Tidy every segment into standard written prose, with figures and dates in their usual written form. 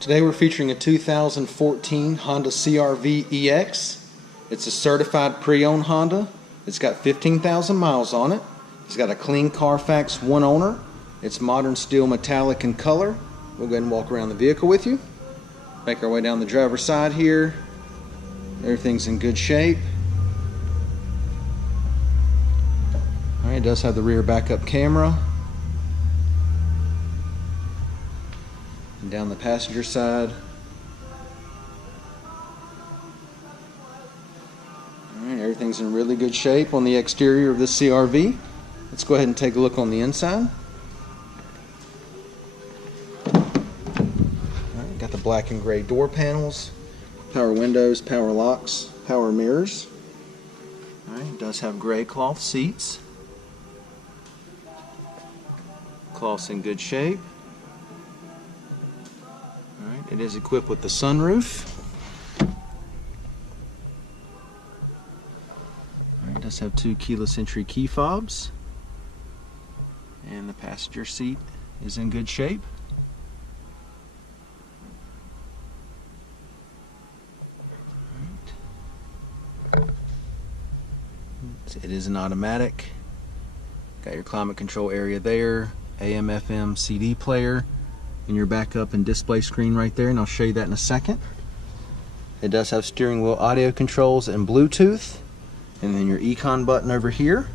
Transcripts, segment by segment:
Today we're featuring a 2014 Honda CR-V EX. It's a certified pre-owned Honda. It's got 15,000 miles on it. It's got a clean CARFAX One-Owner. It's modern steel metallic in color. We'll go ahead and walk around the vehicle with you. Make our way down the driver's side here. Everything's in good shape. Alright, it does have the rear backup camera. And down the passenger side. Alright, everything's in really good shape on the exterior of this CR-V. Let's go ahead and take a look on the inside. Alright, got the black and gray door panels, power windows, power locks, power mirrors. Alright, it does have gray cloth seats. Cloth's in good shape. Alright, it is equipped with the sunroof. Alright, it does have 2 keyless entry key fobs. And the passenger seat is in good shape. Alright. It is an automatic. Got your climate control area there. AM, FM, CD player, and your backup and display screen right there, and I'll show you that in a second. It does have steering wheel audio controls and Bluetooth, and then your Econ button over here.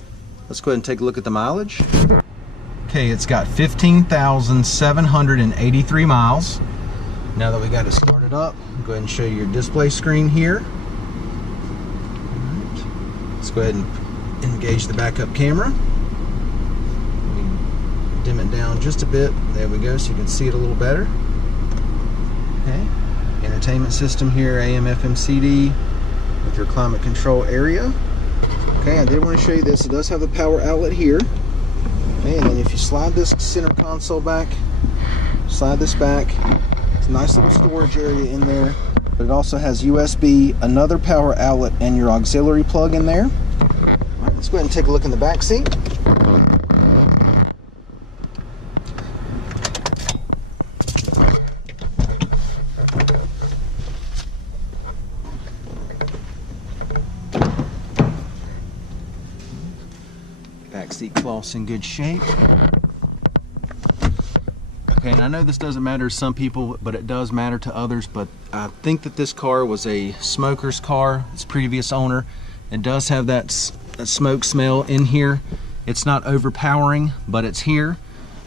Let's go ahead and take a look at the mileage. Okay, it's got 15,783 miles. Now that we got it started up, I'll go ahead and show you your display screen here. All right. Let's go ahead and engage the backup camera. Dim it down just a bit. There we go, so you can see it a little better. Okay, entertainment system here, AM, FM, CD with your climate control area. Okay, I did want to show you this. It does have the power outlet here. Okay, and then if you slide this center console back, slide this back, it's a nice little storage area in there. But it also has USB, another power outlet, and your auxiliary plug in there. All right, let's go ahead and take a look in the back seat. Back seat cloth's in good shape. Okay, and I know this doesn't matter to some people, but it does matter to others. But I think that this car was a smoker's car, its previous owner. It does have that smoke smell in here. It's not overpowering, but it's here.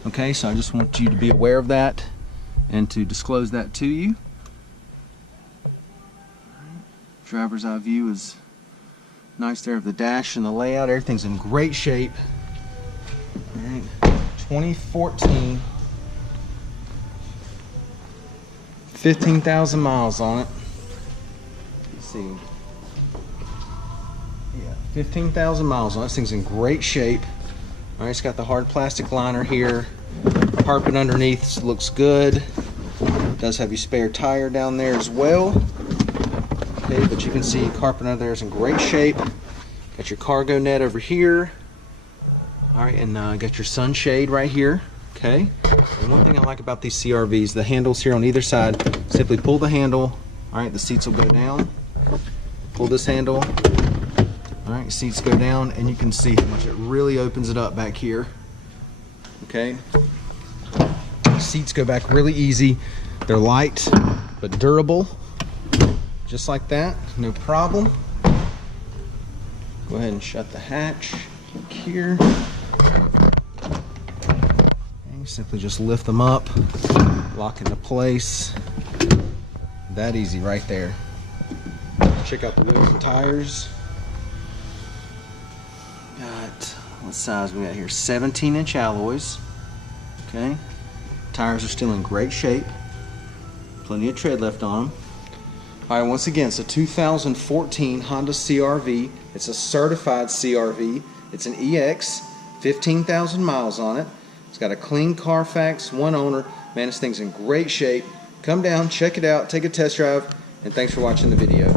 Okay, so I just want you to be aware of that and to disclose that to you. Driver's eye view is nice there of the dash and the layout. Everything's in great shape. All right, 2014, 15,000 miles on it. Let's see. Yeah, 15,000 miles on it. This thing's in great shape. All right, it's got the hard plastic liner here. Carpet underneath looks good. It does have your spare tire down there as well. Okay, but you can see carpet under there is in great shape. Got your cargo net over here. All right, and got your sunshade right here. Okay, and one thing I like about these CR-Vs, the handles here on either side, simply pull the handle. All right, the seats will go down. Pull this handle. All right, seats go down, and you can see how much it really opens it up back here. Okay, seats go back really easy. They're light but durable. Just like that, no problem. Go ahead and shut the hatch here. And simply just lift them up, lock into place. That easy right there. Check out the wheels and tires. Got, what size we got here? 17-inch alloys. Okay. Tires are still in great shape. Plenty of tread left on them. Alright, once again, it's a 2014 Honda CR-V. It's a certified CR-V. It's an EX, 15,000 miles on it. It's got a clean CARFAX One-Owner. Man, this thing's in great shape. Come down, check it out, take a test drive, and thanks for watching the video.